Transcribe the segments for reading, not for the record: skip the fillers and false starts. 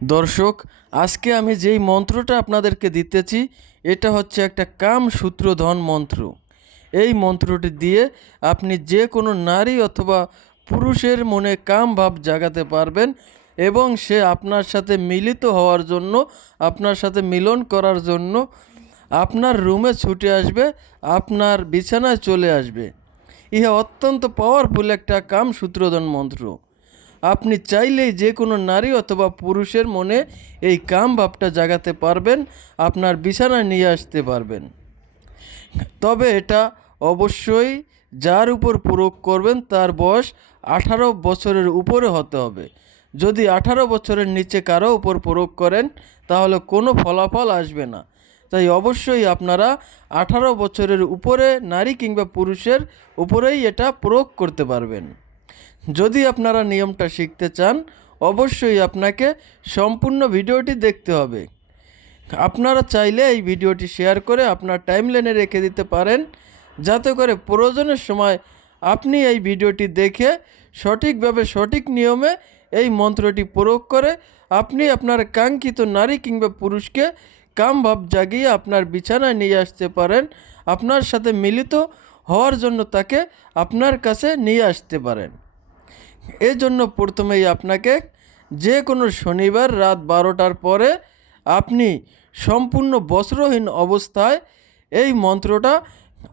দর্শক, আজকে আমি যেই মন্ত্রটা আপনাদেরকে দিতেছি এটা হচ্ছে একটা কাম সূত্রধন মন্ত্র। এই মন্ত্রটি দিয়ে আপনি যে কোনো নারী অথবা পুরুষের মনে কাম ভাব জাগাতে পারবেন এবং সে আপনার সাথে মিলিত হওয়ার জন্য, আপনার সাথে মিলন করার জন্য আপনার রুমে ছুটে আসবে, আপনার বিছানায় চলে আসবে। ইহা অত্যন্ত পাওয়ারফুল একটা কাম সূত্রধন মন্ত্র। আপনি চাইলেই যে কোনো নারী অথবা পুরুষের মনে এই কাম ভাবটা জাগাতে পারবেন, আপনার বিছানায় নিয়ে আসতে পারবেন। তবে এটা অবশ্যই যার উপর প্রয়োগ করবেন তার বয়স 18 বছরের উপরে হতে হবে। যদি 18 বছরের নিচে কারো উপর প্রয়োগ করেন তাহলে কোনো ফলাফল আসবে না। তাই অবশ্যই আপনারা 18 বছরের উপরে নারী কিংবা পুরুষের উপরেই এটা প্রয়োগ করতে পারবেন। যদি আপনারা নিয়মটা শিখতে চান অবশ্যই আপনাকে সম্পূর্ণ ভিডিওটি দেখতে হবে। আপনারা চাইলে এই ভিডিওটি শেয়ার করে আপনার টাইমলাইনে রেখে দিতে পারেন, যাতে করে প্রয়োজনের সময় আপনি এই ভিডিওটি দেখে সঠিকভাবে সঠিক নিয়মে এই মন্ত্রটি প্রয়োগ করে আপনি আপনার কাঙ্ক্ষিত নারী কিংবা পুরুষকে কামভাব জাগিয়ে আপনার বিছানায় নিয়ে আসতে পারেন, আপনার সাথে মিলিত হওয়ার জন্য তাকে আপনার কাছে নিয়ে আসতে পারেন। এজন্য প্রথমেই আপনাকে যে কোনো শনিবার রাত 12টার পরে আপনি সম্পূর্ণ বস্ত্রহীন অবস্থায় এই মন্ত্রটা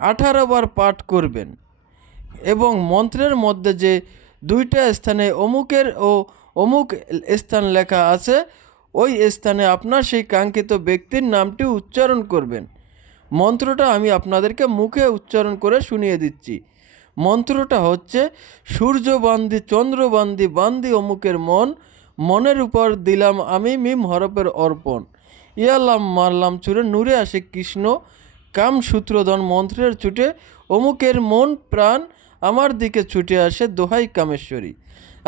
18 বার পাঠ করবেন এবং মন্ত্রের মধ্যে যে দুইটা স্থানে অমুকের ও অমুক স্থান লেখা আছে ওই স্থানে আপনার সেই কাঙ্ক্ষিত ব্যক্তির নামটি উচ্চারণ করবেন। মন্ত্রটা আমি আপনাদেরকে মুখে উচ্চারণ করে শুনিয়ে দিচ্ছি। মন্ত্রটা হচ্ছে, সূর্যবান্দি চন্দ্রবান্দি বান্দি অমুকের মন, মনের উপর দিলাম আমি মিম হরফের অর্পণ, ইয়ালাম মারলাম চুরে নূরে আসে কৃষ্ণ, কাম সূত্রধন মন্ত্রের ছুটে অমুকের মন প্রাণ আমার দিকে ছুটে আসে দোহাই কামেশ্বরী।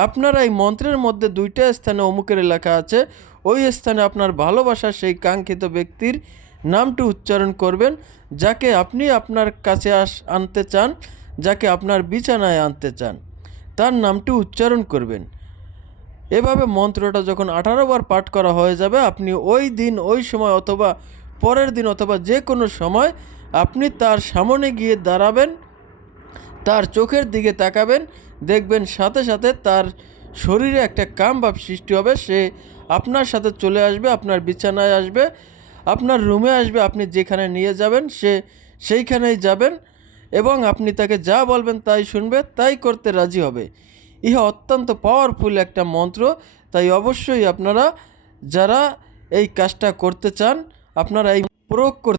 আপনারা এই মন্ত্রের মধ্যে দুইটা স্থানে অমুকের লেখা আছে, ওই স্থানে আপনার ভালোবাসার সেই কাঙ্ক্ষিত ব্যক্তির নামটি উচ্চারণ করবেন, যাকে আপনি আপনার কাছে আনতে চান, যাকে আপনার বিছানায় আনতে চান, তার নামটি উচ্চারণ করবেন। এভাবে মন্ত্রটা যখন 18 বার পাঠ করা হয়ে যাবে আপনি ওই দিন ওই সময় অথবা পরের দিন অথবা যে কোনো সময় আপনি তার সামনে গিয়ে দাঁড়াবেন, তার চোখের দিকে তাকাবেন, দেখবেন সাথে সাথে তার শরীরে একটা কাম ভাব সৃষ্টি হবে, সে আপনার সাথে চলে আসবে, আপনার বিছানায় আসবে, আপনার রুমে আসবে, আপনি যেখানে নিয়ে যাবেন সে সেইখানেই যাবেন এবং আপনি তাকে যা বলবেন তাই শুনবে, তাই করতে রাজি হবে। ইহা অত্যন্ত পাওয়ারফুল একটা মন্ত্র। তাই অবশ্যই আপনারা যারা এই কাজটা করতে চান আপনারা এই প্রয়োগ করতে